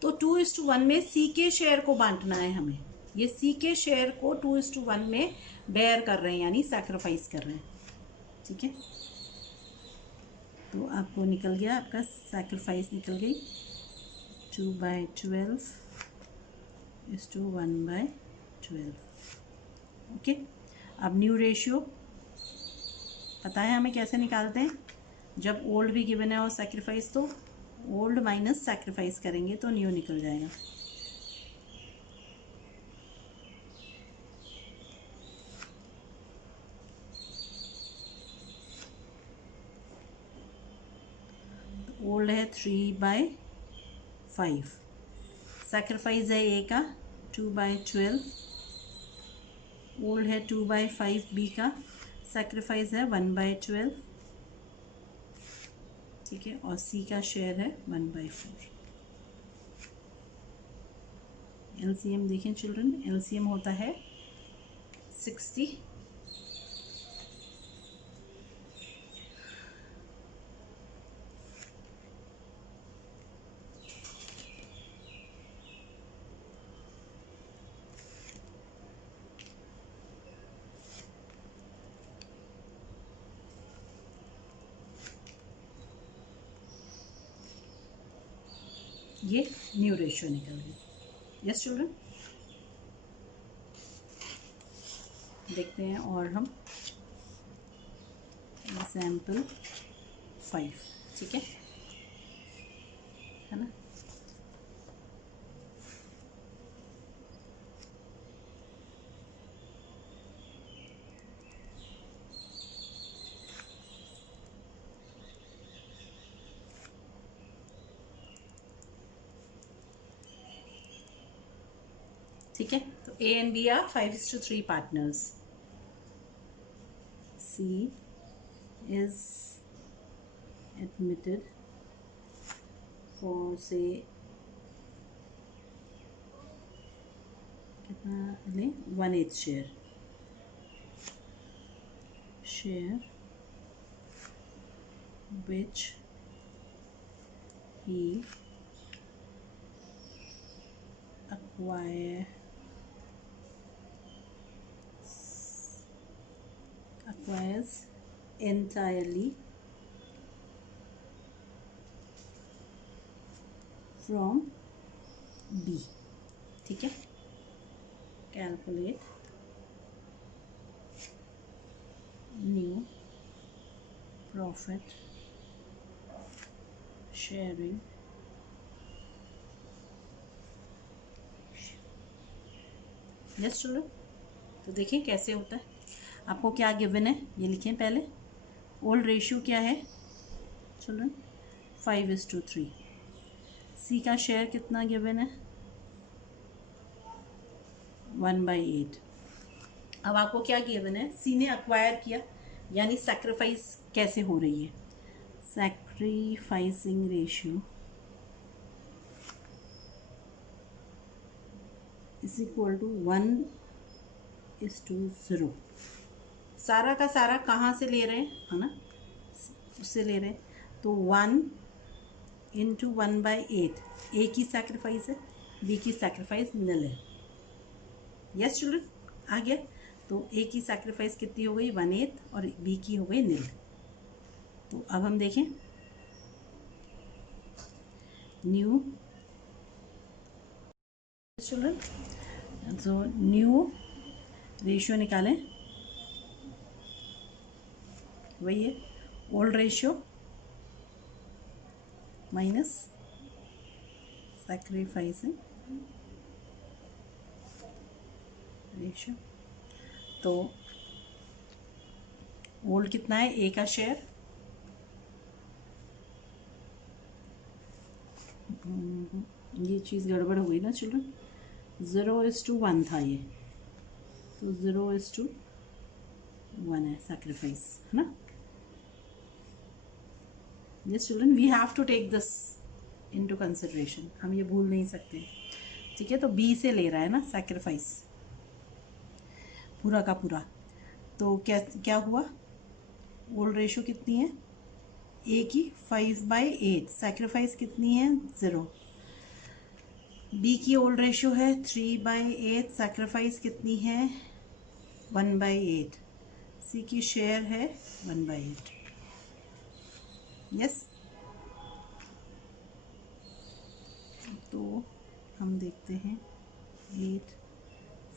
तो 2:1 में सी के शेयर को बांटना है हमें। ये सी के शेयर को 2:1 में बेयर कर रहे हैं, यानी सैक्रिफाइस कर रहे हैं। ठीक है, तो आपको निकल गया, आपका सैक्रिफाइस निकल गई 2/12:1/12। ओके, अब न्यू रेशियो पता है हमें कैसे निकालते हैं। जब ओल्ड भी गिवन है और सैक्रिफाइस, तो ओल्ड माइनस सैक्रिफाइस करेंगे तो न्यू निकल जाएगा। ओल्ड है 3/5, सैक्रिफाइस है ए का 2/12, ओल्ड है 2/5 बी का, सैक्रिफाइस है 1/12। ठीक है, और सी का शेयर है 1/4। एलसीएम देखें चिल्ड्रन, एलसीएम होता है 60। ये न्यू रेशियो निकल गई। यस चिल्ड्रन, देखते हैं और हम एग्जाम्पल 5। ठीक है ना। ठीक है, तो A and B are 5:3 partners. C is admitted for say कितना लें 1/8 share which he acquires entirely from B। ठीक है, calculate new profit sharing yes children. तो देखिए कैसे होता है, आपको क्या गिवन है ये लिखें पहले। ओल्ड रेशियो क्या है चिल्ड्रन, 5:3। सी का शेयर कितना गिवन है, 1/8। अब आपको क्या गिवन है, सी ने अक्वायर किया, यानी सैक्रिफाइस कैसे हो रही है। Sacrificing ratio is equal to 1:0। सारा का सारा कहाँ से ले रहे हैं, है ना, उससे ले रहे हैं। तो 1 × 1/8, ए की सैक्रिफाइस है, बी की सैक्रिफाइस निल है। यस चिल्ड्रन, आ गया। तो ए की सैक्रिफाइस कितनी हो गई 1/8 और बी की हो गई निल। तो अब हम देखें न्यू चिल्ड्रन, तो न्यू रेशियो निकालें, वही है old ratio minus sacrificing ratio. तो ओल्ड कितना है, ए का शेयर ये चीज़ गड़बड़ हो गई ना चिल्ड्रन, 0:1 था ये, तो 0:1 है सैक्रिफाइस, है ना। Yes children, we have to take this into consideration, हम ये भूल नहीं सकते। ठीक है, तो बी से ले रहा है ना सैक्रिफाइस पूरा का पूरा। तो क्या क्या हुआ, ओल्ड रेशियो कितनी है, ए की 5/8, सैक्रिफाइस कितनी है 0, बी की ओल्ड रेशियो है 3/8, सैक्रिफाइस कितनी है 1/8, सी की शेयर है 1/8। यस, तो हम देखते हैं 8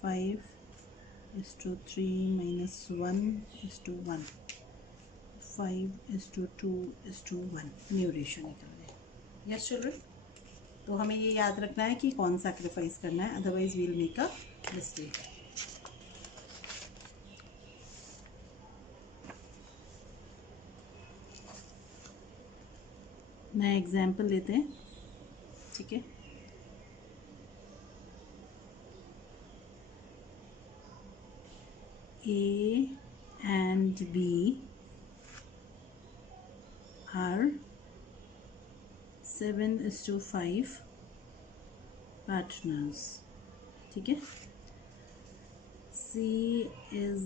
5:3 -1 5:2:1 न्यू रेशियो निकल गए। यस चिल्ड्रन, तो हमें ये याद रखना है कि कौन सैक्रिफाइस करना है, otherwise we'll make a mistake. नया एग्जाम्पल लेते हैं, ठीक है। A and B are 7:5 partners, ठीक है। C is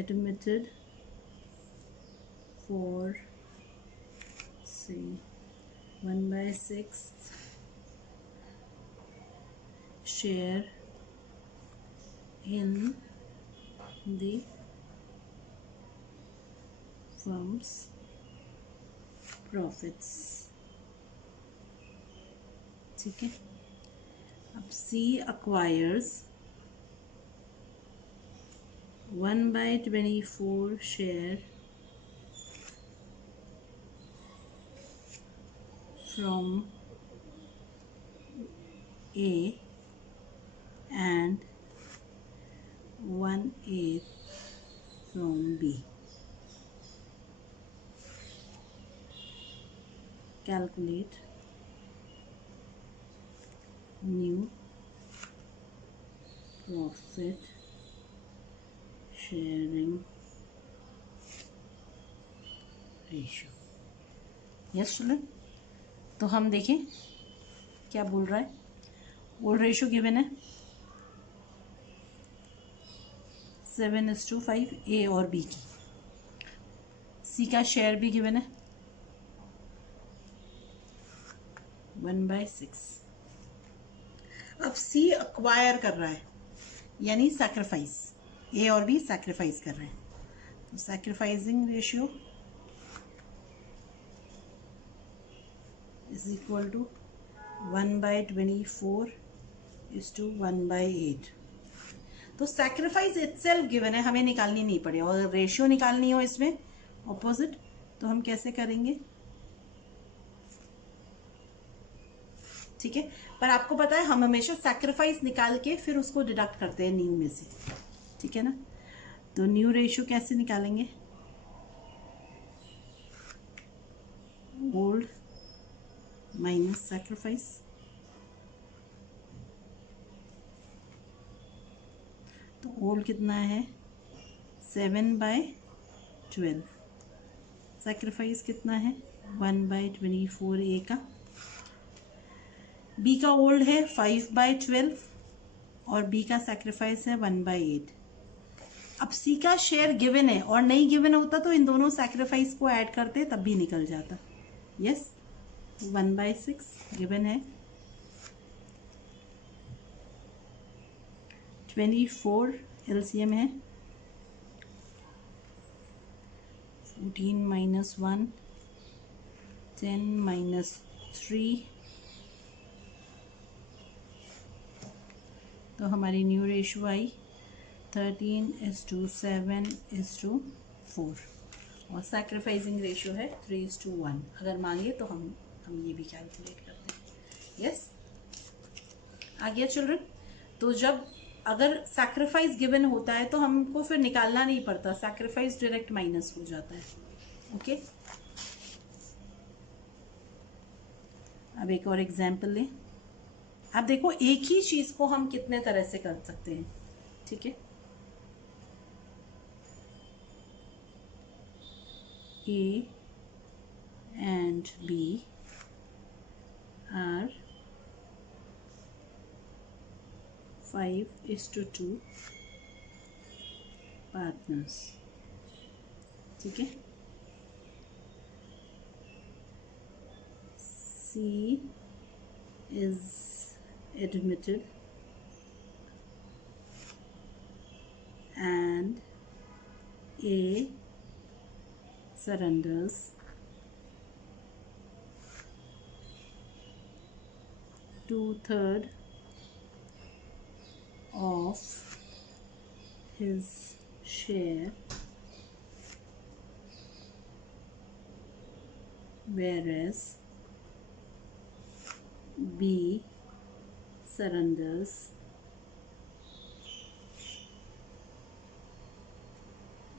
admitted for say 1/6 share in the firm's profits, ठीक है। अब C acquires 1/24 share from A and 1/8 from B. Calculate new profit sharing ratio. Yes children, तो हम देखें क्या बोल रहा है। ओल्ड रेशियो गिवन है 7:5 ए और बी की। सी का शेयर भी गिवन है 1/6। अब सी अक्वायर कर रहा है, यानी सैक्रिफाइस, ए और बी सैक्रिफाइस कर रहे हैं, तो sacrificing ratio is equal to 1/24 1/8। तो सैक्रिफाइस इटसेल्फ गिवन है, हमें निकालनी नहीं पड़े, और रेशियो निकालनी हो इसमें ऑपोजिट, तो हम कैसे करेंगे, ठीक है। पर आपको पता है हम हमेशा सैक्रिफाइस निकाल के फिर उसको डिडक्ट करते हैं न्यू में से, ठीक है ना। तो न्यू रेशियो कैसे निकालेंगे, ओल्ड माइनस सैक्रिफाइस, तो ओल्ड कितना है 7/12, सैक्रिफाइस कितना है 1/24 ए का, बी का ओल्ड है 5/12 और बी का सैक्रिफाइस है 1/8। अब सी का शेयर गिवन है, और नहीं गिवन होता तो इन दोनों सैक्रिफाइस को ऐड करते तब भी निकल जाता। यस, 1/6 गिवन है, 24 एलसीएम है, 14 - 1 10 - 3, तो हमारी न्यू रेशियो आई 13:7:4, और सैक्रिफाइसिंग रेशियो है 3:1। अगर मांगे तो हम ये भी कैलकुलेट करते हैं। यस, आ गया चिल्ड्रन। तो जब अगर सैक्रिफाइस गिवन होता है तो हमको फिर निकालना नहीं पड़ता, सैक्रिफाइस डायरेक्ट माइनस हो जाता है। ओके, अब एक और एग्जाम्पल लें। अब देखो एक ही चीज को हम कितने तरह से कर सकते हैं, ठीक है। A and B are 5:2 partners, ठीक है। C is admitted and A surrenders, 2/3 of his share, whereas B surrenders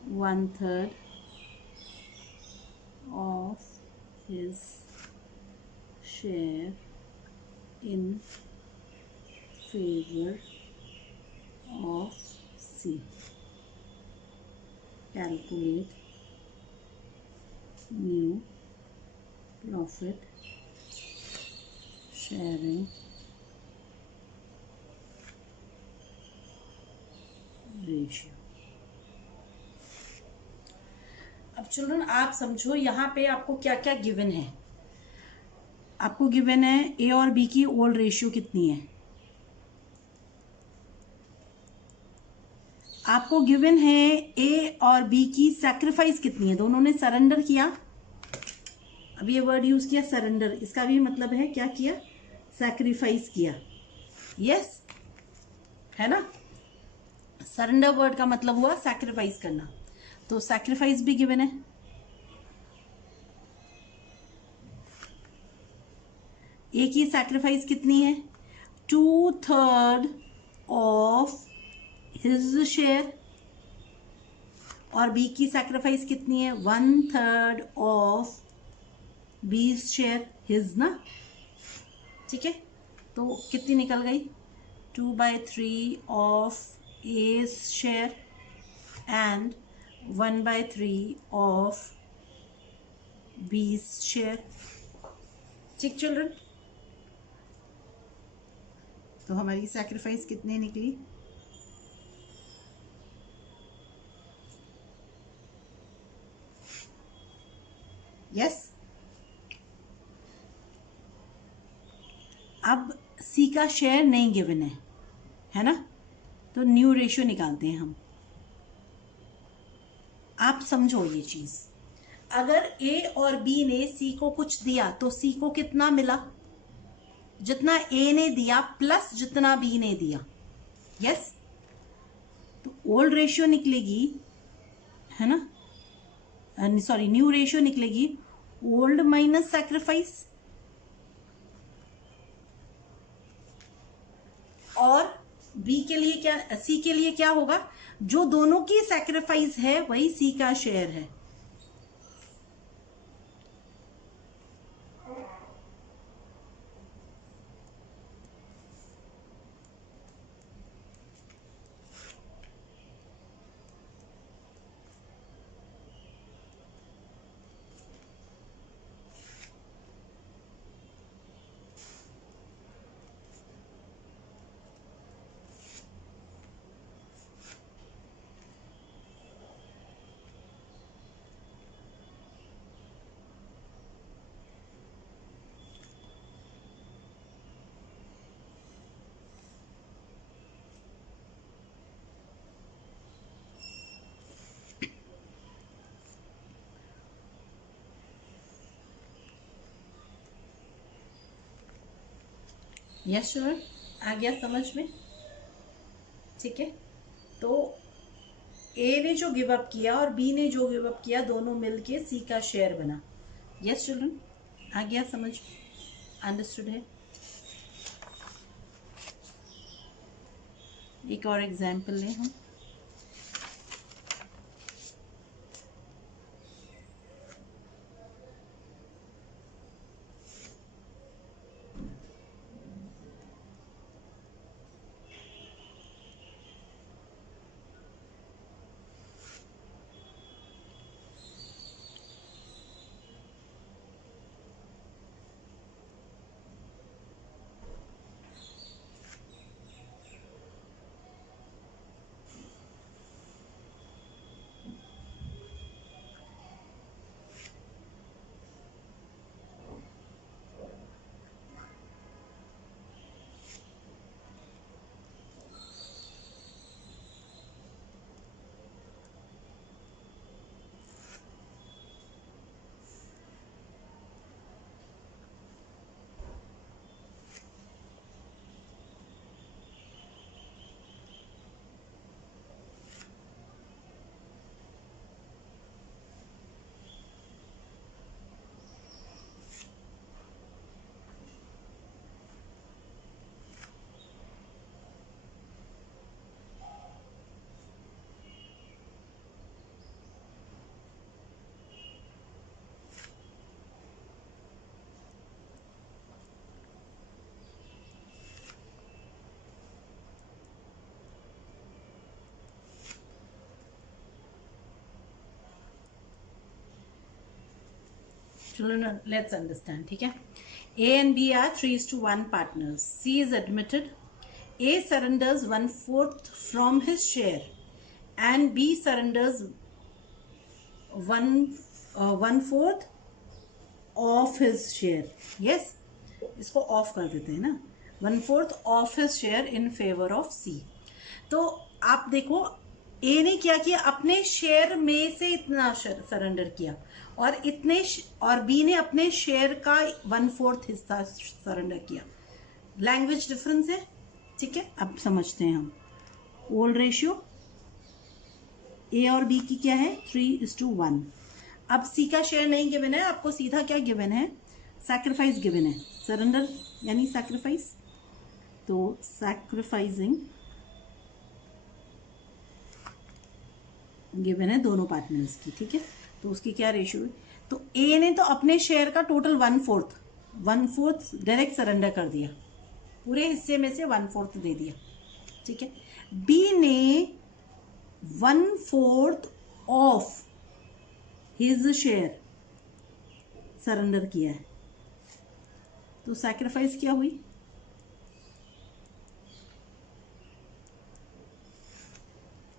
1/3 of his share in favor of C. Calculate new profit sharing ratio. अब चिल्ड्रन आप समझो यहाँ पे आपको क्या क्या गिवन है। आपको गिवन है ए और बी की ओल्ड रेशियो कितनी है, आपको गिवन है ए और बी की सैक्रिफाइस कितनी है, दोनों ने सरेंडर किया। अब ये वर्ड यूज किया सरेंडर, इसका भी मतलब है क्या किया, सैक्रिफाइस किया। यस है ना, सरेंडर वर्ड का मतलब हुआ सैक्रिफाइस करना, तो सैक्रिफाइस भी गिवन है। ए की सैक्रिफाइस कितनी है, 2/3 ऑफ हिज शेयर, और बी की सैक्रिफाइस कितनी है, 1/3 ऑफ बीज शेयर, हिज ना, ठीक है। तो कितनी निकल गई, 2/3 of A share and 1/3 of बीज शेयर। ठीक चिल्ड्रन, तो हमारी सैक्रिफाइस कितनी निकली, यस। अब सी का शेयर नहीं गिवन है ना, तो न्यू रेशियो निकालते हैं हम। आप समझो ये चीज, अगर ए और बी ने सी को कुछ दिया तो सी को कितना मिला, जितना ए ने दिया प्लस जितना बी ने दिया, यस। तो ओल्ड रेशियो निकलेगी, है ना, सॉरी न्यू रेशियो निकलेगी ओल्ड माइनस सैक्रिफाइस, और बी के लिए क्या, सी के लिए क्या होगा, जो दोनों की सैक्रिफाइस है वही सी का शेयर है। यस श्योर, आ गया समझ में, ठीक है। तो ए ने जो गिव अप किया और बी ने जो गिव अप किया, दोनों मिलके सी का शेयर बना। यस चिल्ड्रन, आ गया समझ, अंडरस्टूड है। एक और एग्जाम्पल लें हम। Children, let's understand. ठीक है, A and B are 3:1 partners. C is admitted. A surrenders 1/4 from his share, and B surrenders 1/4 of his share. Yes, इसको ऑफ कर देते हैं ना. 1/4 of his share in favor of C. तो आप देखो, ए ने क्या किया, अपने शेयर में से इतना सरेंडर किया, और और बी ने अपने शेयर का 1/4 हिस्सा सरेंडर किया. लैंग्वेज डिफरेंस है. ठीक है, अब समझते हैं हम. ओल्ड रेशियो ए और बी की क्या है, 3:1. अब सी का शेयर नहीं गिवन है, आपको सीधा क्या गिवन है, सैक्रिफाइस गिवन है. सरेंडर यानी सैक्रिफाइस. तो सैक्रिफाइसिंग गिवन है दोनों पार्टनर्स की. ठीक है, तो उसकी क्या रेशियो है. तो ए ने तो अपने शेयर का टोटल 1/4 डायरेक्ट सरेंडर कर दिया, पूरे हिस्से में से 1/4 दे दिया. ठीक है, बी ने 1/4 ऑफ हिज शेयर सरेंडर किया है. तो सैक्रिफाइस क्या हुई,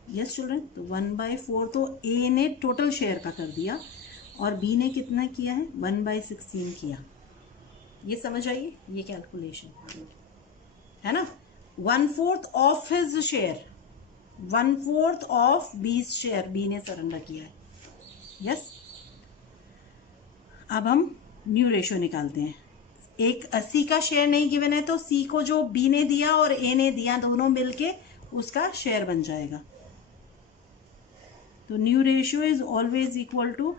यस चिल्ड्रन. तो 1/4 तो ए ने टोटल शेयर का कर दिया, और बी ने कितना किया है, 1/16 किया. ये समझ आइए, ये कैलकुलेशन है ना. 1/4 ऑफ हिज शेयर, 1/4 ऑफ बीस शेयर बी ने सरेंडर किया है. यस, अब हम न्यू रेशियो निकालते हैं. एक सी का शेयर नहीं गिवन है, तो सी को जो बी ने दिया और ए ने दिया, दोनों मिलके उसका शेयर बन जाएगा. तो new ratio is always equal to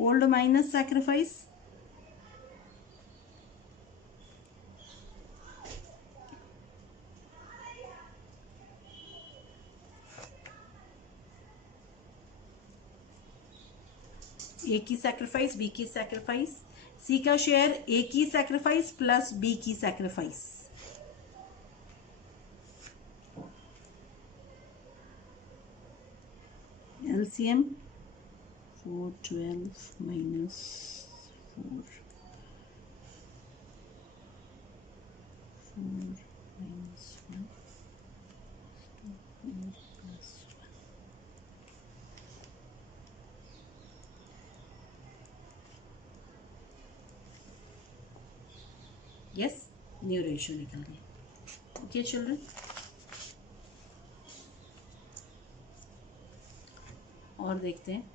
old minus sacrifice. A की सैक्रिफाइस, बी की सैक्रिफाइस, सी का शेयर ए की सैक्रिफाइस प्लस बी की sacrifice. LCM 412 minus 4 minus 1 plus 1. Yes, new ratio निकल गया. ओके चिल्ड्रन, और देखते हैं.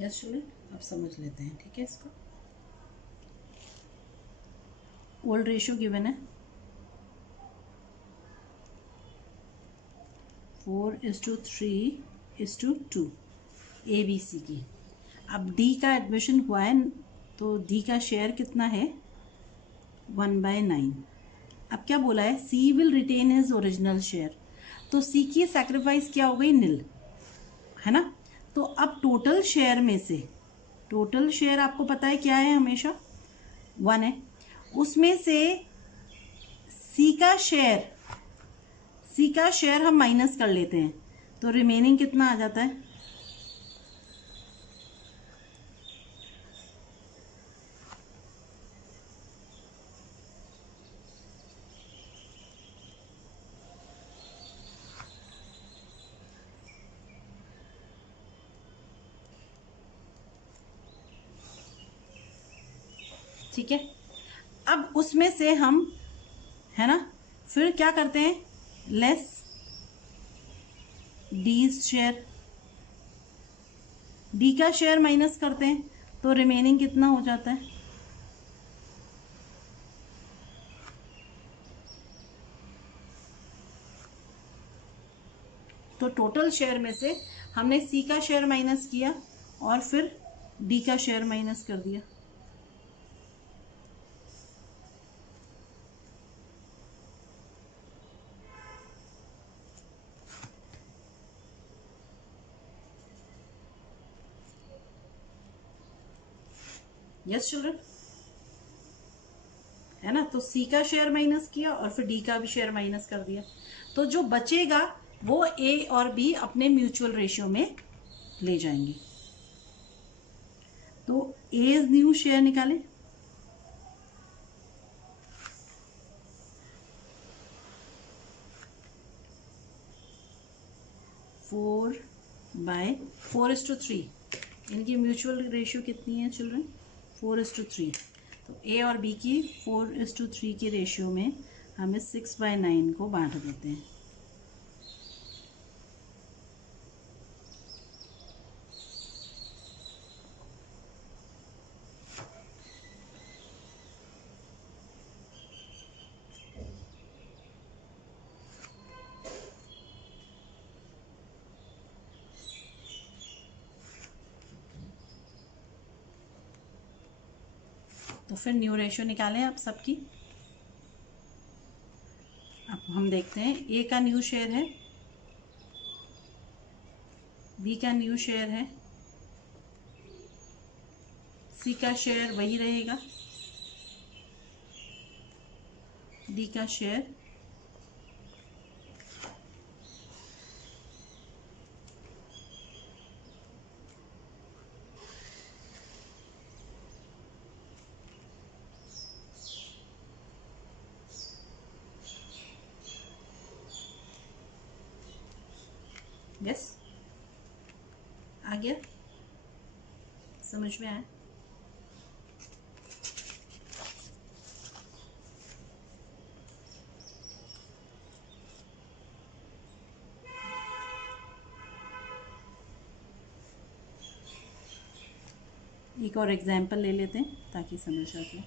यस चिल्ड्रन, अब समझ लेते हैं. ठीक है, इसको ओल्ड रेशियो गिवन है 4:3:2 ABC की. अब डी का एडमिशन हुआ है, तो डी का शेयर कितना है 1/9। अब क्या बोला है, C will retain his original share, तो सी की सैक्रिफाइस क्या हो गई, नील, है ना। तो अब टोटल शेयर में से, टोटल शेयर आपको पता है क्या है, हमेशा 1 है, उसमें से सी का शेयर, सी का शेयर हम माइनस कर लेते हैं, तो रिमेनिंग कितना आ जाता है, ठीक है। अब उसमें से हम, है ना, फिर क्या करते हैं, लेस डी शेयर, डी का शेयर माइनस करते हैं, तो रिमेनिंग कितना हो जाता है, तो टोटल शेयर में से हमने सी का शेयर माइनस किया और फिर डी का शेयर माइनस कर दिया। यस चिल्ड्रन, है ना, तो सी का शेयर माइनस किया और फिर डी का भी शेयर माइनस कर दिया, तो जो बचेगा वो ए और बी अपने म्यूचुअल रेशियो में ले जाएंगे। तो ए न्यू शेयर निकाले, फोर बाय 4:3, इनकी म्यूचुअल रेशियो कितनी है चिल्ड्रन, 4:3, तो ए और बी की 4:3 की रेशियो में हम इस 6/9 को बांट देते हैं। तो फिर न्यू रेशियो निकालें आप सबकी। अब हम देखते हैं, ए का न्यू शेयर है, बी का न्यू शेयर है, सी का शेयर वही रहेगा, डी का शेयर यस, आ गया, समझ में आया। एक और एग्जाम्पल ले लेते हैं ताकि समझ आ जाए।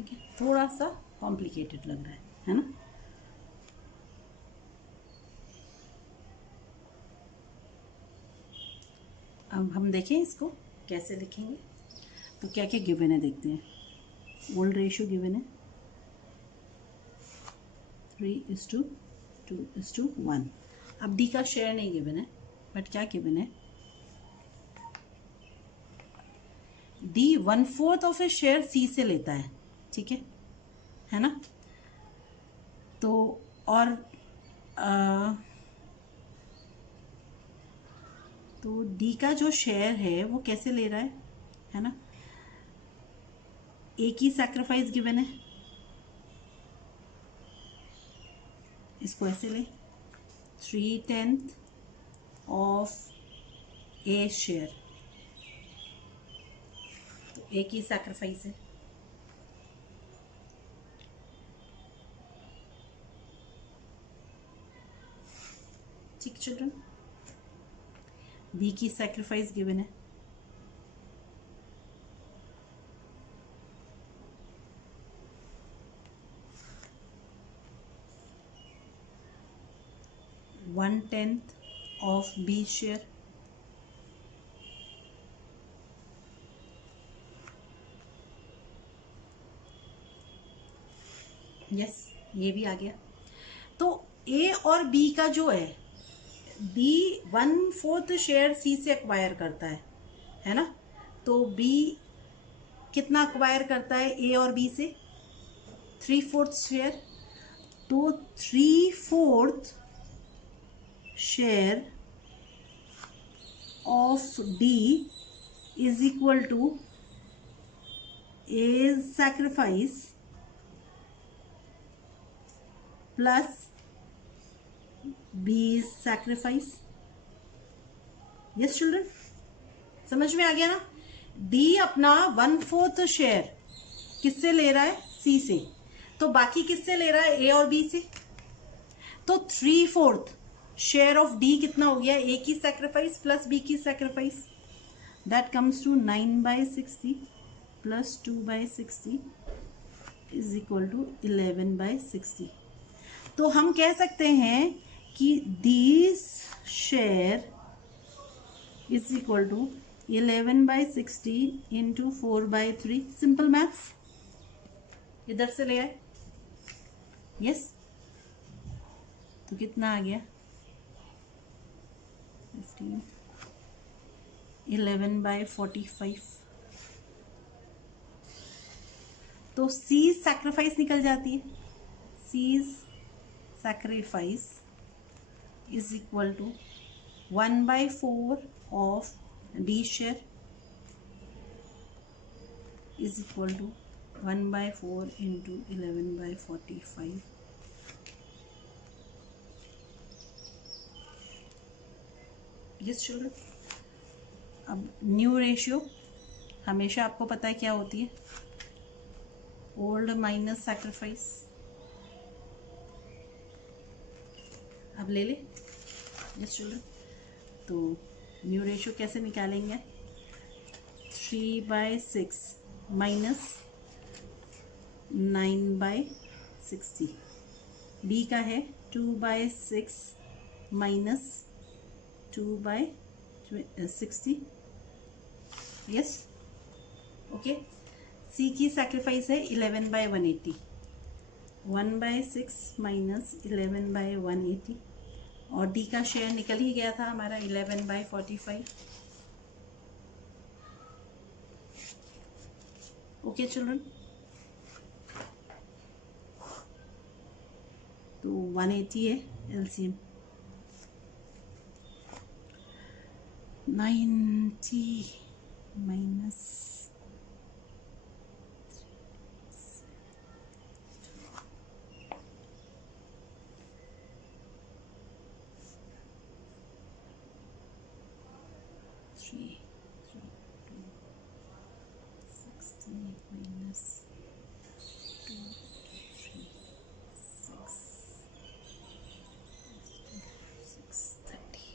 ठीक है, थोड़ा सा कॉम्प्लिकेटेड लग रहा है ना। अब हम देखें इसको कैसे लिखेंगे। तो क्या क्या गिवन है देखते हैं। ओल्ड रेशियो गिवन है 3:2:1। अब डी का शेयर नहीं गिवन है, बट क्या गिवन है, डी 1/4 ऑफ ए शेयर सी से लेता है, ठीक है ना। तो और तो डी का जो शेयर है वो कैसे ले रहा है ना। ए की सैक्रिफाइस गिवन है, इसको ऐसे ले 3/10 ऑफ ए शेयर, तो ए की सैक्रिफाइस है। ठीक चिल्ड्रन, बी की सैक्रिफाइस गिवन है 1/10 ऑफ बी शेयर। यस, ये भी आ गया। तो ए और बी का जो है बी 1/4 शेयर सी से एक्वायर करता है ना। तो बी कितना एक्वायर करता है ए और बी से, 3/4 शेयर। तो 3/4 share of D is equal to A sacrifice plus B sacrifice. Yes children, समझ में आ गया ना। डी अपना 1/4 शेयर किससे ले रहा है, सी से। तो बाकी किससे ले रहा है, ए और बी से। तो 3/4 शेयर ऑफ डी कितना हो गया, ए की सैक्रिफाइस प्लस बी की sacrifice, that comes to 9/60 plus 2/60 is equal to 11/60। तो हम कह सकते हैं कि this share is equal to 11/60 into 4/3। Simple maths, इधर से ले आए। यस, तो कितना आ गया 15 11/45। तो सी सैक्रिफाइस निकल जाती है, C sacrifice is equal to 1/4 of D share is equal to 1/4 into 11/45। Yes children, अब न्यू रेशियो हमेशा आपको पता है क्या होती है, ओल्ड माइनस सैक्रिफाइस। अब ले ले। यस चिल्ड्रन, तो न्यू रेशियो कैसे निकालेंगे, 3/6 माइनस 9/60। बी का है 2/6 माइनस 2/60। Yes, okay. सी की सैक्रिफाइस है 11/180, 1/6 माइनस 11/180। और डी का शेयर निकल ही गया था हमारा 11/45। ओके चिल्ड्रन, तो 180 है एलसीएम, 90 माइनस 3 60 माइनस 2 3 630।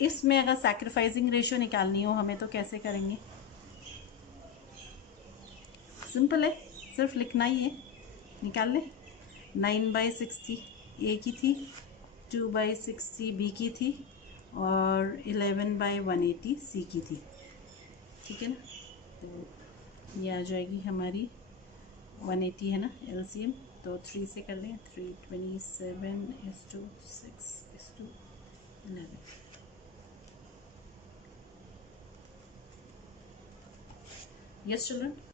इसमें अगर सैक्रिफाइसिंग रेशियो निकालनी हो हमें तो कैसे करेंगे? सिंपल है, सिर्फ लिखना ही है, निकाल ले। 9/60 ए की थी, 2/60 बी की थी और 11/180 सी की थी। ठीक है ना, तो ये आ जाएगी हमारी 180 है ना एलसीएम, तो 3 से कर लें, 327:6:11। Yes children.